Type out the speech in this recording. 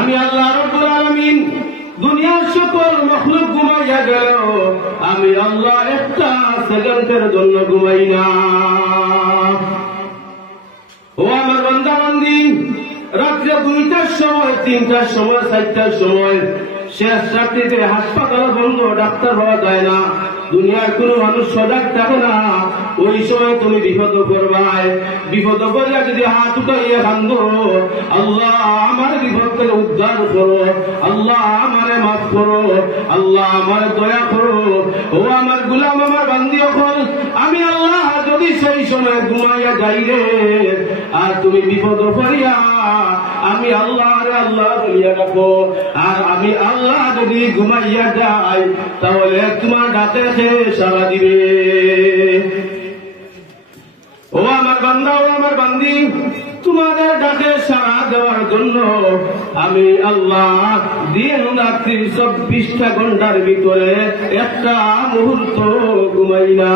আমি আল্লাহ রাব্বুল আলামিন দুনিয়ার সকল মখলুক ঘুমাইয়া গেল, আমি আল্লাহ একটা সেকেন্ডের জন্য ঘুমাই না। ও আমার বান্দা বান্দি, রাত্রে 2টার সময়, 3টার সময়, 4টার সময়, শেষ রাত্রিতে হাসপাতাল বন্ধ, ডাক্তার পাওয়া যায় না, দুনিয়ার কোন মানুষ সজাগ থাকে না, ওই সময় তুমি বিপদ করবাই। বিপদ করিয়া যদি হাত উঠাইয়া কান্দো, আল্লাহ আমার বিপদ থেকে উদ্ধার করো, আল্লাহ আমারে মাফ করো, আল্লাহ আমার দয়া করো। ও আমার গুলাম, আমার বান্দি হল, আমি আল্লাহ যদি সেই সময় ঘুমাইয়া যাই রে, আর তুমি বিপদ করিয়া আমি আল্লাহ রে আল্লাহ বলিয়া রাখো, আর আমি আল্লাহ যদি ঘুমাইয়া যাই, তাহলে তোমার ডাকে সারা দিবে। ও আমার বান্দা, ও আমার বান্দি, তোমাদের ডাকে সারা দেওয়ার জন্য আমি আল্লাহ দিন রাত্রি 24টা ঘন্টার ভিতরে একটা মুহূর্ত ঘুমাই না।